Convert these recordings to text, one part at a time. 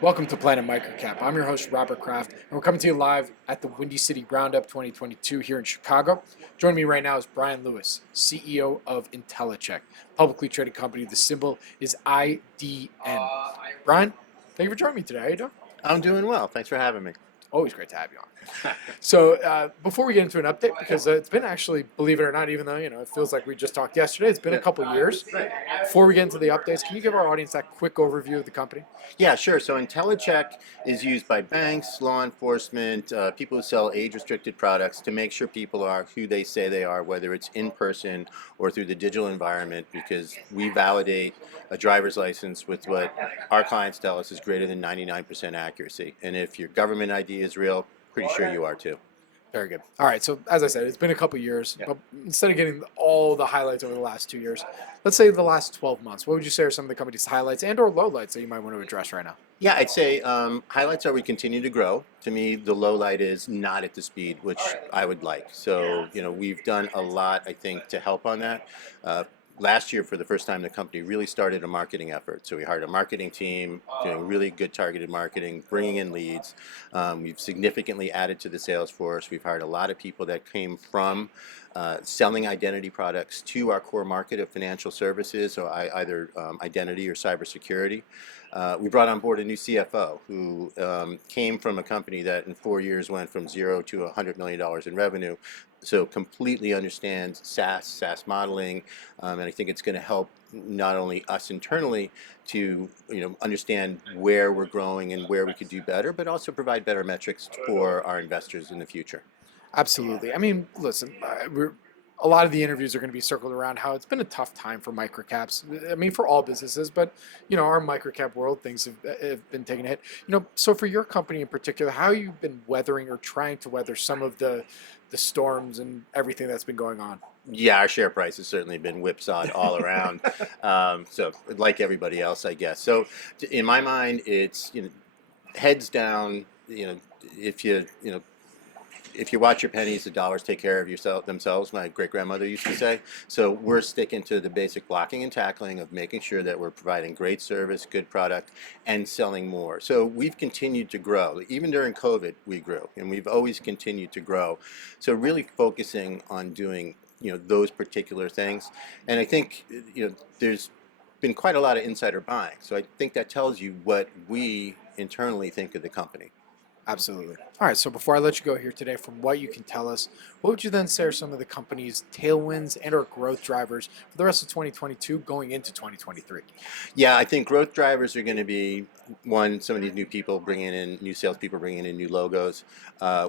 Welcome to Planet MicroCap. I'm your host, Robert Kraft, and we're coming to you live at the Windy City Roundup 2022 here in Chicago. Joining me right now is Bryan Lewis, CEO of Intellicheck, publicly traded company. The symbol is IDN. Bryan, thank you for joining me today. How you doing? I'm doing well. Thanks for having me. Always great to have you on. So before we get into an update, because it's been actually, believe it or not, even though it feels like we just talked yesterday, it's been a couple years. Before we get into the updates, can you give our audience that quick overview of the company? Yeah, sure. So Intellicheck is used by banks, law enforcement, people who sell age-restricted products to make sure people are who they say they are, whether it's in person or through the digital environment, because we validate a driver's license with what our clients tell us is greater than 99% accuracy. And if your government ID is real, pretty sure you are too. Very good. All right. So as I said, it's been a couple years, but instead of getting all the highlights over the last 2 years, let's say the last 12 months. What would you say are some of the company's highlights and/or lowlights that you might want to address right now? Yeah, I'd say highlights are we continue to grow. To me, the low light is not at the speed which I would like. So, we've done a lot, I think, to help on that. Last year, for the first time, the company really started a marketing effort. So we hired a marketing team, doing really good targeted marketing, bringing in leads. We've significantly added to the sales force. We've hired a lot of people that came from selling identity products to our core market of financial services, so either identity or cybersecurity. We brought on board a new CFO who came from a company that in 4 years went from 0 to $100 million in revenue. So completely understands SaaS modeling, and I think it's going to help not only us internally to understand where we're growing and where we could do better, but also provide better metrics for our investors in the future. Absolutely. I mean, listen, a lot of the interviews are going to be circled around how it's been a tough time for microcaps. I mean, for all businesses, but our microcap world, things have been taking a hit. So for your company in particular, how have you been weathering or trying to weather some of the storms and everything that's been going on? Yeah, our share price has certainly been whipsawed all around. So like everybody else, I guess. So in my mind, it's heads down. If you watch your pennies, the dollars take care of themselves, my great-grandmother used to say. So we're sticking to the basic blocking and tackling of making sure that we're providing great service, good product, and selling more. So we've continued to grow. Even during COVID, we grew, and we've always continued to grow. So really focusing on doing those particular things. And I think there's been quite a lot of insider buying. So I think that tells you what we internally think of the company. Absolutely. All right, so before I let you go here today, from what you can tell us, what would you then say are some of the company's tailwinds and/or growth drivers for the rest of 2022 going into 2023? Yeah, I think growth drivers are going to be, one, some of these new people bringing in, new salespeople bringing in new logos.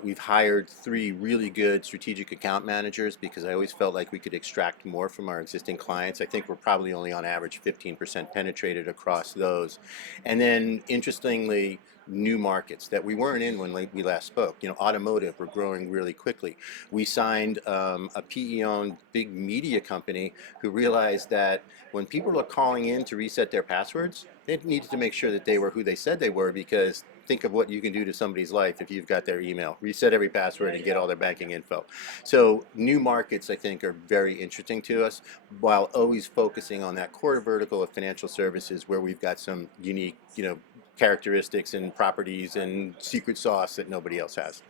We've hired 3 really good strategic account managers because I always felt like we could extract more from our existing clients. I think we're probably only on average 15% penetrated across those. And then, interestingly, new markets that we weren't in when we last spoke. Automotive, we're growing really quickly. We signed a PE-owned big media company who realized that when people are calling in to reset their passwords, they needed to make sure that they were who they said they were, because think of what you can do to somebody's life if you've got their email. Reset every password and get all their banking info. So new markets, I think, are very interesting to us, while always focusing on that core vertical of financial services where we've got some unique, characteristics and properties and secret sauce that nobody else has.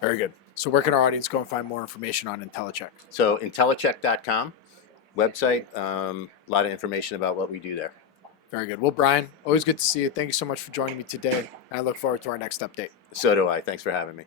Very good. So where can our audience go and find more information on Intellicheck? So Intellicheck.com website, a lot of information about what we do there. Very good. Well, Bryan, always good to see you. Thank you so much for joining me today. And I look forward to our next update. So do I. Thanks for having me.